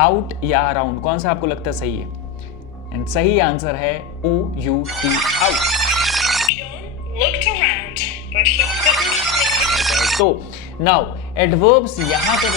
Out या around, कौन सा आपको लगता है सही है? एंड सही आंसर है OUT, आउट। तो नाउ एडवर्ब्स यहां पर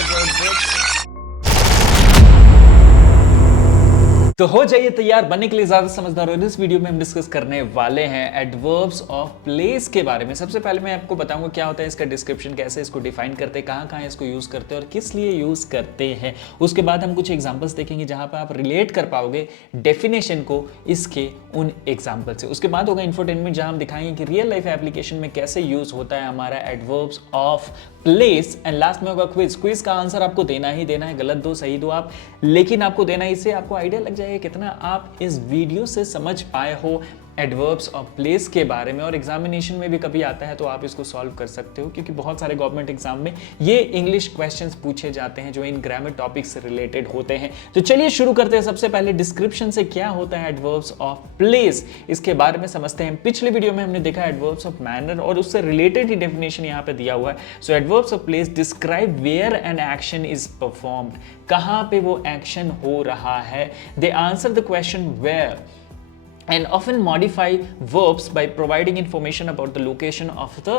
तो हो जाइए तैयार बनने के लिए ज्यादा समझदार। और इस वीडियो में हम डिस्कस करने वाले हैं एडवर्ब्स ऑफ प्लेस के बारे में। सबसे पहले मैं आपको बताऊंगा क्या होता है इसका डिस्क्रिप्शन, कैसे इसको डिफाइन करते हैं, कहां कहां इसको यूज करते हैं और किस लिए यूज करते हैं। उसके बाद हम कुछ एग्जांपल्स देखेंगे जहां पर आप रिलेट कर पाओगे डेफिनेशन को इसके उन एग्जाम्पल से। उसके बाद होगा इंफोटेनमेंट, जहां हम दिखाएंगे कि रियल लाइफ एप्लीकेशन में कैसे यूज होता है हमारा adverbs of place. And last में होगा क्विज। क्विज का आंसर आपको देना ही देना है, गलत दो सही दो आप, लेकिन आपको देना, इससे आपको आइडिया लग जाएगा कितना आप इस वीडियो से समझ पाए हो एडवर्ब्स ऑफ प्लेस के बारे में। और एग्जामिनेशन में भी कभी आता है तो आप इसको सॉल्व कर सकते हो, क्योंकि बहुत सारे गवर्नमेंट एग्जाम में ये इंग्लिश क्वेश्चंस पूछे जाते हैं जो इन ग्रामर टॉपिक से रिलेटेड होते हैं। तो चलिए शुरू करते हैं। सबसे पहले डिस्क्रिप्शन से क्या होता है एडवर्ब्स ऑफ प्लेस, इसके बारे में समझते हैं। पिछले वीडियो में हमने देखा एडवर्ब्स ऑफ मैनर और उससे रिलेटेड ही डेफिनेशन यहाँ पे दिया हुआ है। So adverbs of place describe where an action is performed, कहां पे वो एक्शन हो रहा है। They answer the question where and often modify verbs by providing information about the location of the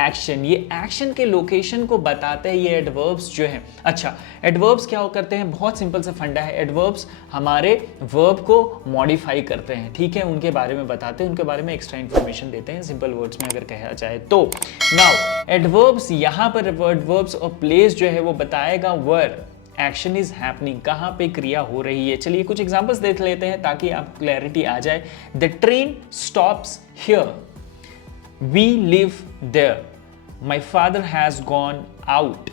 action। ये action के location को बताते हैं ये adverbs जो है। अच्छा, adverbs क्या करते हैं? बहुत सिंपल सा फंडा है। adverbs हमारे verb को modify करते हैं, ठीक है, उनके बारे में बताते हैं, उनके बारे में extra information देते हैं, सिंपल वर्ड्स में अगर कहा जाए तो। now adverbs यहाँ पर adverbs और place जो है वो बताएगा where एक्शन इज हैपनिंग, कहां पे क्रिया हो रही है। चलिए कुछ एग्जांपल्स देख लेते हैं ताकि आप क्लैरिटी आ जाए। The train stops here, we live there, my father has gone out,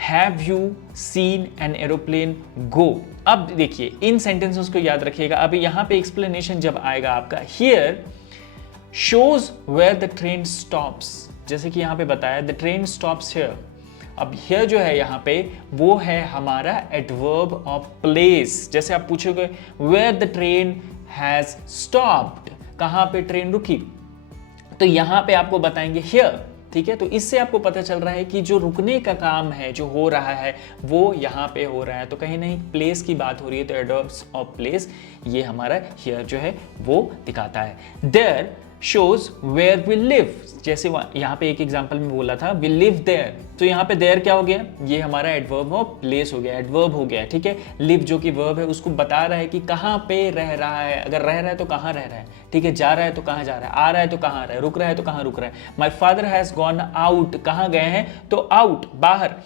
have you seen an aeroplane go. अब देखिए इन सेंटेंसेस को याद रखिएगा। अब यहां पे एक्सप्लेनेशन जब आएगा आपका, here shows where the train stops, जैसे कि यहां पे बताया द ट्रेन स्टॉप्स हियर। अब हियर जो है यहाँ पे वो है हमारा एडवर्ब ऑफ प्लेस। जैसे आप पूछोगे where the train has stopped, कहां पे ट्रेन रुकी, तो यहां पे आपको बताएंगे हियर, ठीक है। तो इससे आपको पता चल रहा है कि जो रुकने का काम है, जो हो रहा है, वो यहाँ पे हो रहा है। तो कहीं नहीं प्लेस की बात हो रही है, तो एडवर्ब्स ऑफ प्लेस ये हमारा हियर जो है वो दिखाता है। There shows where we live, जैसे यहाँ पे एक एग्जांपल में बोला था we live there, तो यहाँ पे there क्या हो गया? ये हमारा एडवर्ब ऑफ प्लेस हो गया, एडवर्ब हो गया, ठीक है। live जो कि वर्ब है उसको बता रहा है कि कहाँ पे रह रहा है, अगर रह रहा है तो कहाँ रह रहा है, ठीक है, जा रहा है तो कहाँ जा रहा है, आ रहा है तो कहाँ आ रहा है, रुक रहा है तो कहाँ रुक रहा है। my father has gone out, कहाँ गए हैं? तो out, बाहर।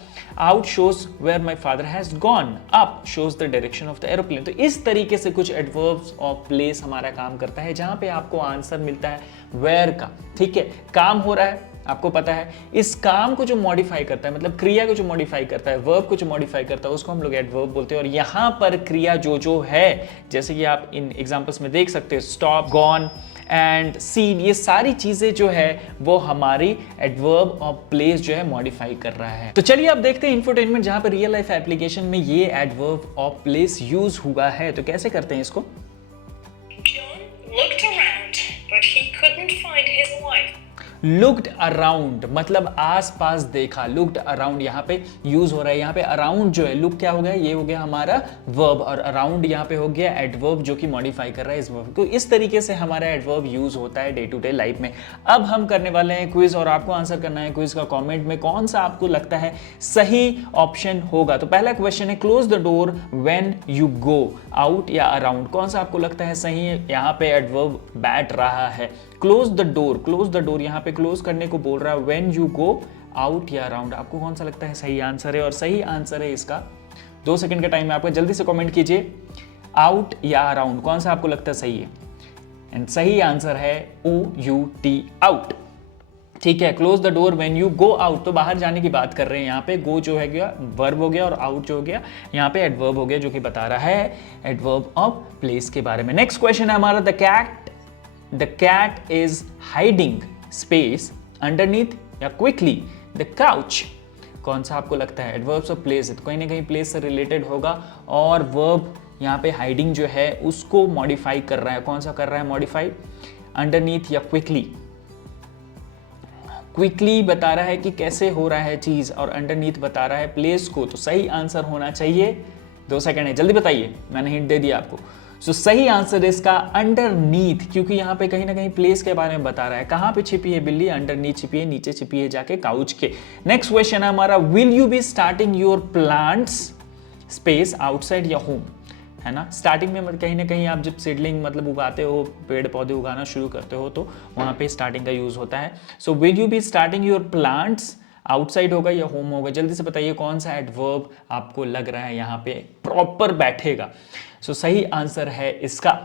out shows where my father has gone, up shows the direction of the aeroplane। तो इस तरीके से कुछ एडवर्ब्स ऑफ प्लेस हमारा काम करता है, जहां पे आपको आंसर मिलता है वेयर का, ठीक है। काम हो रहा है, आपको पता है, इस काम को जो मॉडिफाई करता है, मतलब क्रिया को जो मॉडिफाई करता है, वर्ब को जो मॉडिफाई करता है, उसको हम लोग एडवर्ब बोलते हैं। और यहां पर क्रिया जो है, जैसे कि आप इन एग्जांपल्स में देख सकते हो, स्टॉप, गॉन एंड सीन, ये सारी चीजें जो है वो हमारी एडवर्ब ऑफ प्लेस जो है मॉडिफाई कर रहा है। तो चलिए अब देखते हैं इंफोटेनमेंट, जहां पर रियल लाइफ एप्लीकेशन में ये एडवर्ब ऑफ प्लेस यूज हुआ है। तो कैसे करते हैं इसको? लुक्ड अराउंड मतलब आसपास देखा, लुक्ड अराउंड यहाँ पे यूज हो रहा है। यहाँ पे अराउंड जो है, लुक क्या हो गया? ये हो गया हमारा वर्ब, और अराउंड यहाँ पे हो गया एडवर्ब जो कि मॉडिफाई कर रहा है इस वर्ब को। इस तरीके से हमारा एडवर्ब यूज होता है डे टू डे लाइफ में। अब हम करने वाले हैं क्विज, और आपको आंसर करना है क्विज का कॉमेंट में कौन सा आपको लगता है सही ऑप्शन होगा। तो पहला क्वेश्चन है, close the door when you go out या अराउंड, कौन सा आपको लगता है सही है? यहाँ पे एडवर्ब बैठ रहा है। Close the door, close the door यहाँ पे क्लोज करने को बोल रहा है, व्हेन यू गो आउट या अराउंड, आपको कौन सा लगता है सही आंसर है? और सही आंसर है इसका 2 सेकंड का टाइम है आपका, जल्दी से कमेंट कीजिए, आउट या अराउंड, कौन सा आपको लगता है सही है? एंड सही आंसर है OUT, आउट, ठीक है। Close the door when you go out, तो बाहर जाने की बात कर रहे हैं। यहाँ पे गो जो है गया वर्ब हो गया, और आउट जो हो गया यहाँ पे एडवर्ब हो गया, जो कि बता रहा है एडवर्ब ऑफ प्लेस के बारे में। नेक्स्ट क्वेश्चन है हमारा, the cat is hiding space underneath या क्विकली द काउच, कौन सा आपको लगता है? एडवर्ब्स ऑफ प्लेस है, तो कहीं ना कहीं प्लेस से रिलेटेड होगा, और वर्ब यहाँ पे हाइडिंग जो है उसको मॉडिफाई कर रहा है। कौन सा कर रहा है मॉडिफाई? अंडरनीथ या क्विकली? क्विकली बता रहा है कि कैसे हो रहा है चीज, और अंडरनीथ बता रहा है प्लेस को। तो सही आंसर होना चाहिए 2 सेकंड है, जल्दी बताइए, मैंने हिंट दे दिया आपको। सो सही आंसर इसका अंडरनीथ, क्योंकि यहाँ पे कहीं ना कहीं प्लेस के बारे में बता रहा है। कहाँ पे छिपी है बिल्ली? अंडरनीथ छिपी है, नीचे छिपी है जाके काउच के। नेक्स्ट क्वेश्चन है हमारा, will you be starting your plants space outside या होम? है ना, स्टार्टिंग में कहीं ना कहीं आप जब सीडलिंग मतलब उगाते हो, पेड़ पौधे उगाना शुरू करते हो, तो वहाँ पे स्टार्टिंग का यूज होता है। So will you be starting your plants outside होगा या होम होगा? जल्दी से बताइए कौन सा एडवर्ब आपको लग रहा है यहाँ पे प्रॉपर बैठेगा। सो सही आंसर है इसका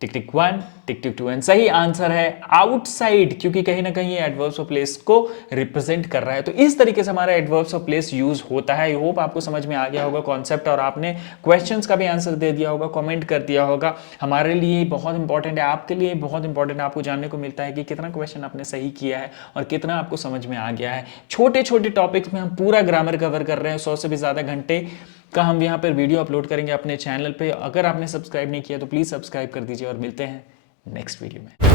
टिक टिक 1, टिक टिक 2, एंड सही आंसर है आउटसाइड, क्योंकि कहीं ना कहीं ये एडवर्ब्स ऑफ प्लेस को रिप्रेजेंट कर रहा है। तो इस तरीके से हमारा एडवर्ब्स ऑफ प्लेस यूज होता है। आई होप आपको समझ में आ गया होगा कॉन्सेप्ट, और आपने क्वेश्चंस का भी आंसर दे दिया होगा, कमेंट कर दिया होगा। हमारे लिए बहुत इंपॉर्टेंट है, आपके लिए बहुत इंपॉर्टेंट है, आपको जानने को मिलता है कि कितना क्वेश्चन आपने सही किया है और कितना आपको समझ में आ गया है। छोटे छोटे टॉपिक्स में हम पूरा ग्रामर कवर कर रहे हैं, 100 से भी ज्यादा घंटे का हम यहाँ पर वीडियो अपलोड करेंगे अपने चैनल पे। अगर आपने सब्सक्राइब नहीं किया तो प्लीज सब्सक्राइब कर दीजिए, और मिलते हैं नेक्स्ट वीडियो में।